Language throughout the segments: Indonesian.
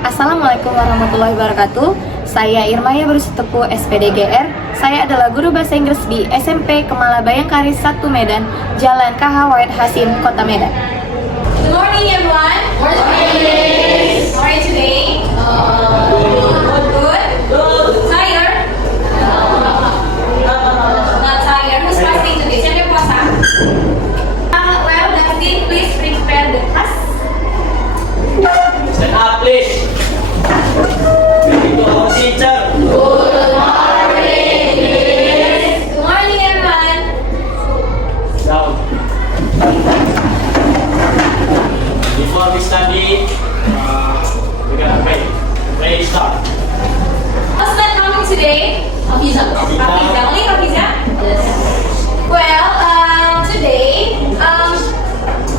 Assalamualaikum warahmatullahi wabarakatuh. Saya Irmaya Berusutepu SPDGR. Saya adalah guru bahasa Inggris di SMP Kemala Bayangkari 1 Medan, Jalan KH Wahid Hasim, Kota Medan. Good morning, everyone. Good morning. How are you today? Good. Tired? Not tired. Who's fasting today? Siapa yang puasa? Well, Dustin, please prepare the class. Stand up, please. Ready to our teacher. Good morning. Good morning, everyone. Down. Before we study, we're gonna pray. Pray start. Who's not coming today? Hafiza. Hafiza. Only Hafiza? Yes. Well, today,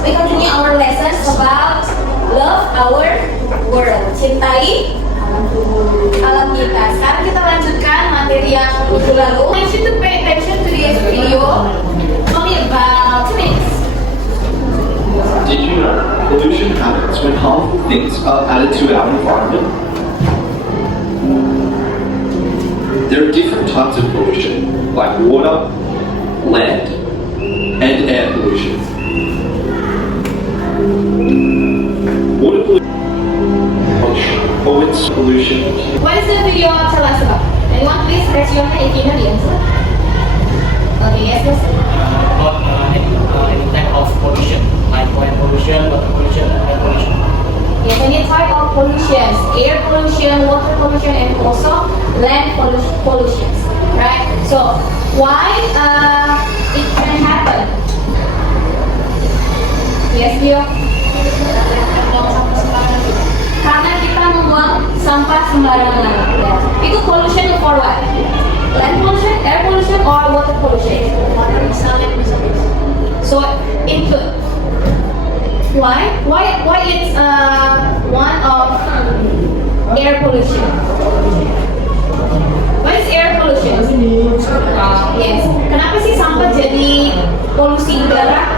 we continue our lessons about love our world. Cintai alam kita. Sekarang kita lanjutkan materi yang minggu lalu. I want you to pay attention to this video. Only about 2 minutes. Did you know pollution happens when harmful things are added to our environment? There are different types of pollution, like water, land, and air pollution. Water pollution, or its pollution. What is the video tell us about? Anyone please raise your hand if you know the answer. Okay, yes, yes. About any type of pollution, like land pollution, water pollution, air pollution. Yes, any type of pollutions, air pollution, water pollution, and also land pollution, right? So, why it can happen? Yes, Bio? Karena kita membuang sampah sembarangan. Ya. Itu pollution for what? Land pollution, air pollution, or water pollution? So, input. Why? Why it's one of air pollution? What is air pollution? Yes. Kenapa sih sampah jadi polusi udara?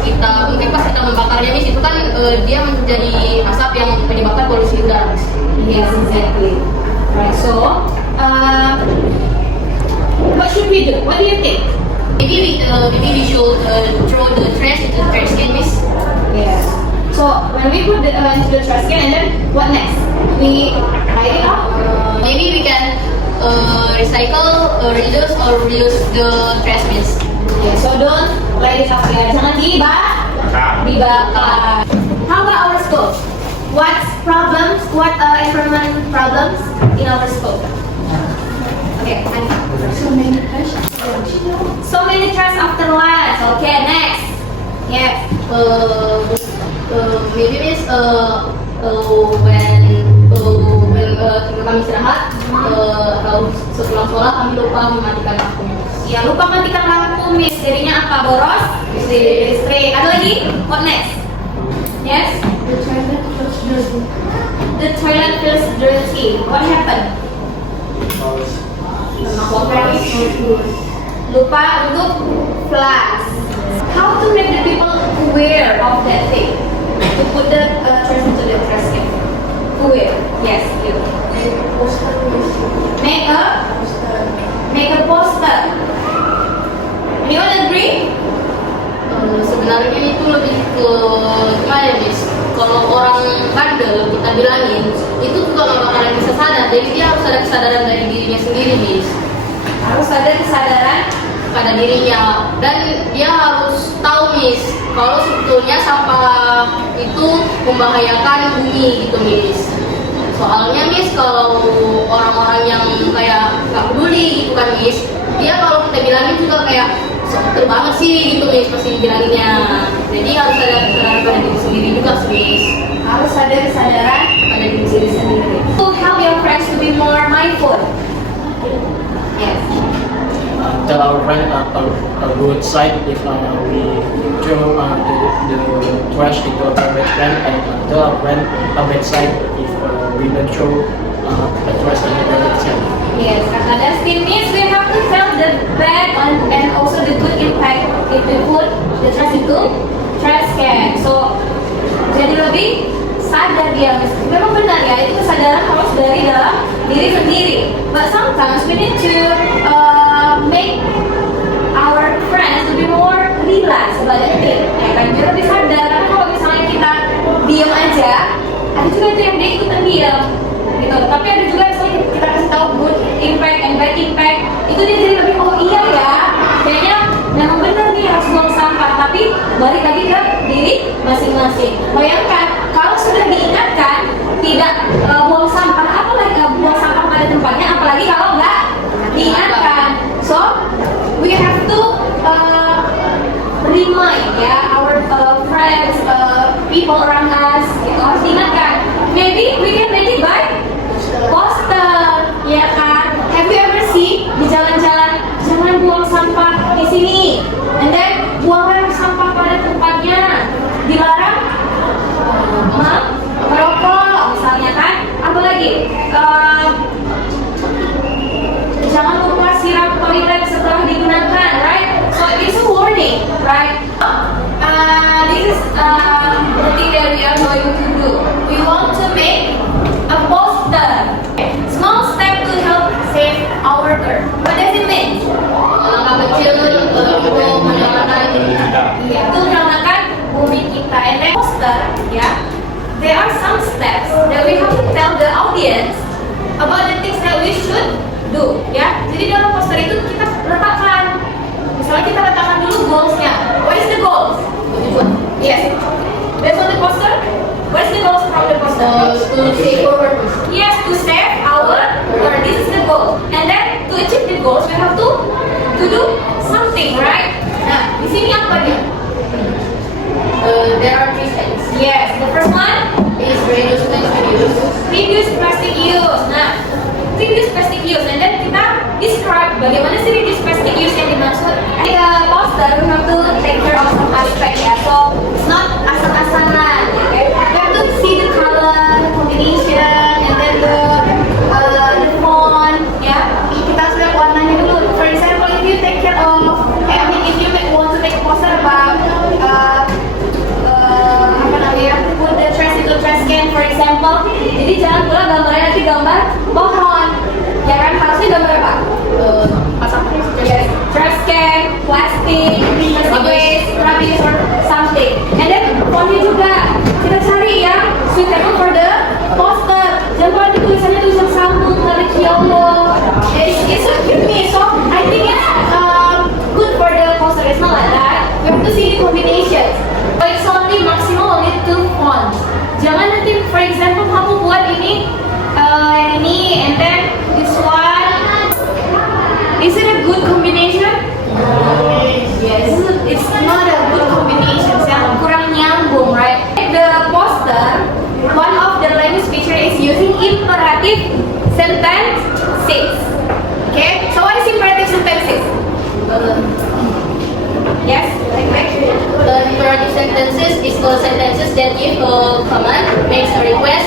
Kita mungkin pas kita membakarnya itu kan dia menjadi asap yang menyebabkan polusi udara. Yes, exactly. Right. So, what should we do? What do you think? Maybe we should throw the trash into the trash can, Miss. Yes. So when we put the into the trash can, and then what next? We write it up. Maybe we can recycle, reuse the trash, Miss. Okay, so don't light it up ya. Jangan dibakar. How about our school? What problems? What environment problems in our school? Okay, so many trash after lunch. Okay, next. Yes. Maybe Miss when kami istirahat atau sepulang sekolah kami lupa mematikan lampu. Ya, lupa matikan lampu, Miss. Jadinya apa? Boros? Listrik. Ada lagi? What next? Yes? The toilet feels dirty. What happened? Lupa untuk flush. How to make the people aware of that thing? To put the trash into the trash can. Aware. Yes, you. Make a poster. Anyone agree? Sebenarnya itu lebih ke gimana ya, Miss? Kalau orang bandel kita bilangin itu bukan orang-orang yang bisa sadar, jadi dia harus ada kesadaran dari dirinya sendiri, Miss. Harus ada kesadaran Pada dirinya, dan dia harus tahu, Miss, kalau sebetulnya sampah itu membahayakan bumi gitu, Miss. Soalnya, Miss, kalau orang-orang yang kayak nggak peduli gitu kan, Miss, dia kalau kita bilangin juga kayak betul banget sih gitu, Miss, pasti dibilanginnya. Jadi harus ada kesadaran pada diri sendiri juga, Miss. harus ada kesadaran pada diri sendiri. To help your friends to be more mindful. Yes. Tell our friend a good side if we throw the trash into a garbage can, and tell our friend a bad side if we don't throw a trash in the garbage can. Yes, kata Dustin means we have to tell the bad and also the good impact if we put the trash into trash can. So jadi lebih sadar dia. Memang benar ya, itu kesadaran harus dari dalam diri sendiri. But sometimes we need to make our friends to be more relax about the thing. Ya kan, dia lebih sadar. Karena kalau misalnya kita diam aja, ada juga itu yang dia ikutan diam gitu. Tapi ada juga misalnya kita kasih tahu good impact and bad impact, itu dia jadi lebih oh iya ya, kayaknya memang benar nih harus buang sampah. Tapi balik lagi ke diri masing-masing. Bayangkan kalau sudah diingatkan tidak buang sampah, apalagi buang sampah pada tempatnya, apalagi kalau nggak diingatkan. So we have to remind ya our friends, people around us, gitu, harus diingatkan. Maybe we can make it by poster, ya kan? Have you ever see di jalan-jalan jangan buang sampah di sini, and then buanglah sampah pada tempatnya, dilarang merokok misalnya kan? Apalagi jangan lupa siram toilet setelah digunakan, right? So it's a warning, right? This is the thing that we are going to do. We want to make a poster. Small step to help save our earth. What does it mean? Langkah kecil untuk menyelamatkan diri kita. Itu menyelamatkan bumi kita. And then poster, ya. There are some steps that we have to tell the audience about the things that we should do, ya. Jadi dalam poster itu kita letakkan, misalnya kita letakkan dulu goalsnya. What is the goals? Yes. Based on the poster, what is the goals from the poster? To save our purpose. Yes, to save our earth. This is the goal. And then to achieve the goals, we have to do something, right? Nah, di sini apa dia? There are 3 steps. Yes, the first one Is reduce plastic use. reduce plastic use. Nah, reduce plastic use, and then kita describe bagaimana sih reduce plastic use yang dimaksud. Di poster we have to take care of some aspect ya. So it's not asal-asalan, okay? We have to see the color, the combination, and then the font, ya. Kita harus lihat warnanya dulu. For example, if you take care of, if you want to make a poster about apa namanya, put the trash into trash can, for example. Jadi jangan pula gambarnya nanti gambar pohon, ya kan? Harusnya gambar apa? Yes, trash can, plastic, waste, rubbish or something. And then fontnya juga kita cari ya suitable for the poster. Jangan pula tulisannya tulisan sambung dari Kyoto. It's so cute, so I think it's good for the poster. It's not like that. We have to see the combinations. So it's only maximum only 2 fonts. Jangan nanti, for example, kamu buat ini, yang ini, and then this one. Is it a good combination? Yes. It's not a good combination. Kurang nyambung, right? The poster, one of the language feature is using imperative sentences. Okay. So what is imperative sentences? Yes. Imperative sentences is the sentences that give a command, makes a request,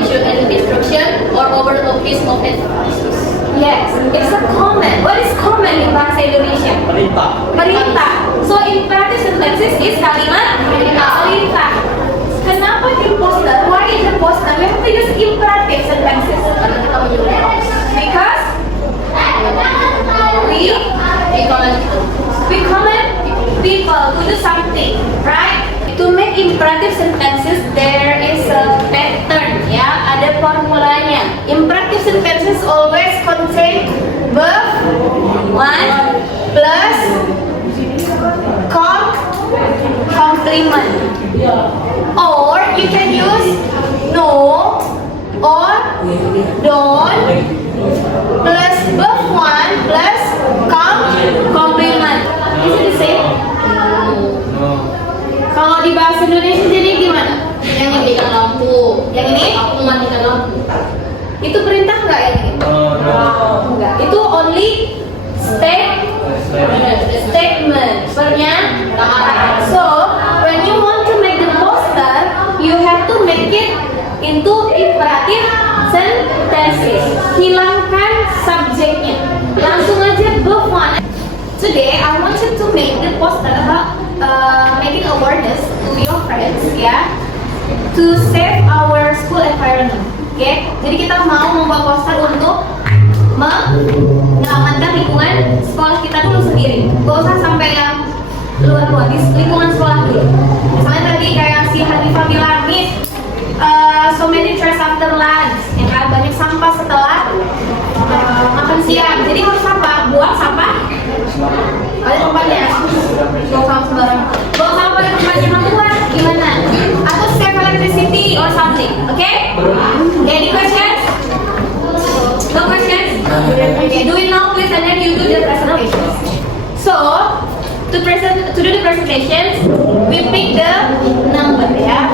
issue an instruction, or over a piece of advice. Yes, it's a comment. What is comment in bahasa Indonesia? Perintah. So imperative sentences is kalimat perintah. Kenapa di poster? Why in the poster we have to use imperative sentences? Karena kita menyuruh. Because we command people to do something, right? To make imperative sentences, there is a pattern, ya, ada formulanya. Imperative sentences always contain verb one plus complement, or you can use no or don't plus verb one plus complement. Is it the same? Kalau di bahasa Indonesia jadi gimana? Yang matikan lampu. Yang ini? Aku matikan lampu. Itu perintah nggak yang ini? Enggak. Itu only statement. Pernyataan. So when you want to make the poster, you have to make it into imperative sentences. Hilangkan subjeknya. Langsung aja verb one. Today I wanted to make the poster about making awareness to your friends, ya. to save our school environment. Oke, jadi kita mau membuat poster untuk mengamankan lingkungan sekolah kita dulu sendiri. Gak usah sampai yang luar-luar, di lingkungan sekolah dulu. Misalnya tadi kayak si Hanifah bilang, Miss, so many trash after lunch, ya kan? Banyak sampah setelah makan siang. Jadi harus apa? Buang sampah pada tempatnya. Buang sampah sembarang. Buang sampah pada tempatnya membuat gimana? Atau save electricity or something, okay? Any questions? No questions? Okay, do it now please, and then you do the presentation. So, to do the presentations, we pick the number, ya.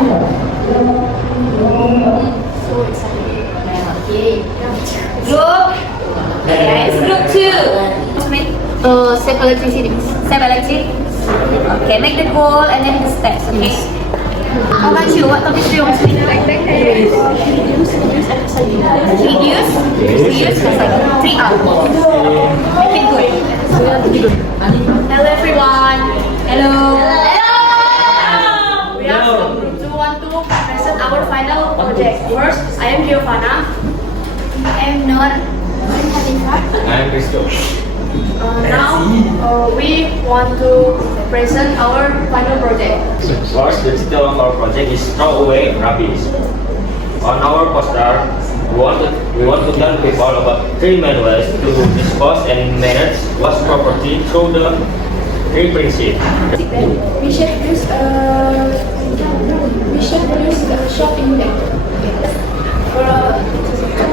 Group, yeah, it's group 2. What's your name? Save electricity. Save electricity. Okay, make the goal and then the steps, okay? How about you? What topics do you want to speak? Reduce, it's like 3 hours. Make it good. Hello everyone. Hello. We are from Group 2 want to present our final project. First, I am Giovanna. I'm Nur. I'm Christo. Now, we want to present our final project. First, the title of our project is Throw Away Rubbish. On our poster, we want to tell people about 3 main ways to dispose and manage waste property through the 3 principles. We should use a shopping bag for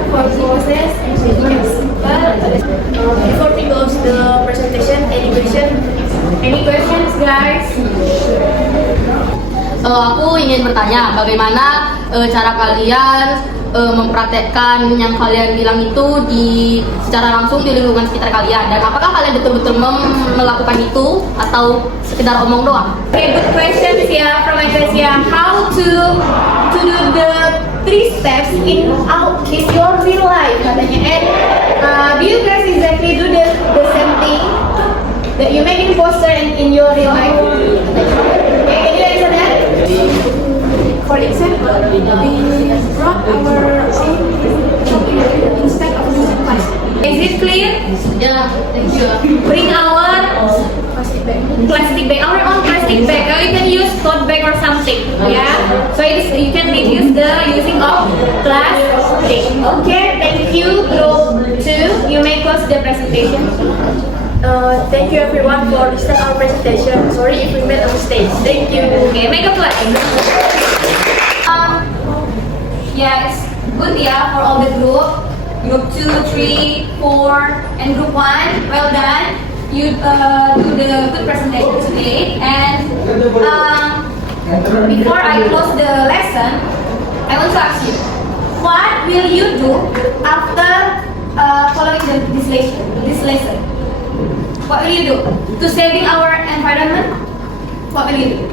process and before we go to the presentation, any questions, guys? Aku ingin bertanya, bagaimana cara kalian mempraktekkan yang kalian bilang itu secara langsung di lingkungan sekitar kalian, dan apakah kalian betul-betul melakukan itu atau sekedar omong doang? Okay, good questions ya from my class ya. How to do the 3 steps in your real life katanya. And do you guys exactly do the same thing that you make in poster and in your real life? Okay, can you answer that? For example, we brought our own shopping bag instead of using plastic. Is it clear? Ya, thank you. Bring our Plastic bag. plastic bag, our own plastic bag, or you can use tote bag or something, yeah. So you can reduce the using of plastic. Okay, thank you. Group 2, you may close the presentation. Thank you everyone for listening our presentation. Sorry if we made a mistake. Thank you. Okay, make a clap. Yeah, it's good yeah for all the group 2, 3, 4, and group 1. Well done. You do the good presentation today. And before I close the lesson, I want to ask you, what will you do after following this lesson? What will you do to saving our environment? What will you do?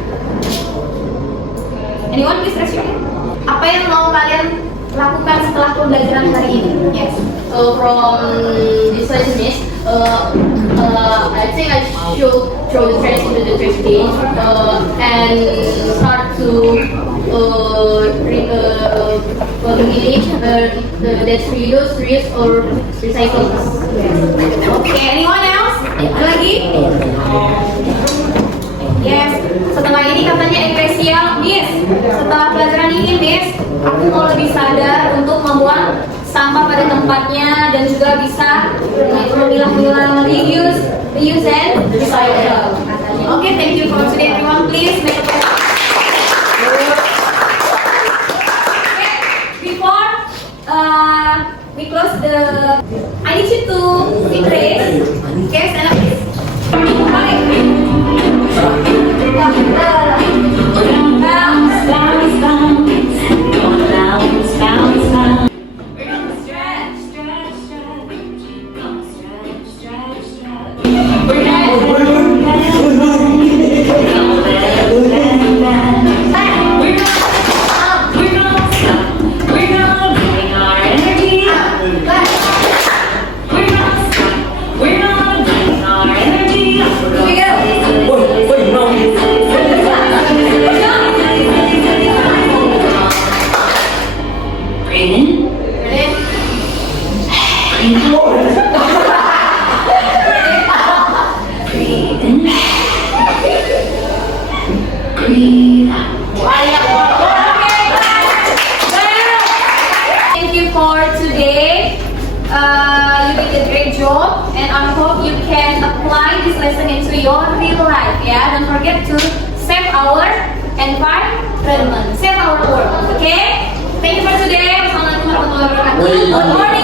Anyone please raise your hand. Apa yang mau kalian lakukan setelah pembelajaran hari ini? Yes. From this lesson is, I think I should throw the trash into the trash can and start to that's reuse or recycle. Okay, anyone else? Lagi? Yes. Setelah ini katanya Eklesia, Miss. Setelah pelajaran ini, Miss, aku mau lebih sadar untuk membuang sampah pada tempatnya dan juga bisa memilah-milah, reuse and recycle. Okay, thank you for today everyone. Please make a okay, before we close the, I need you to sit raise. Okay, stand up please. Breathe in. Breathe Breathe in. Breathe out. Thank you for today. You did a great job, and I hope you can apply this lesson into your real life. Yeah, don't forget to save our environment, save our world. Okay? Thank you for today. Wassalamualaikum warahmatullahi wabarakatuh. Good morning.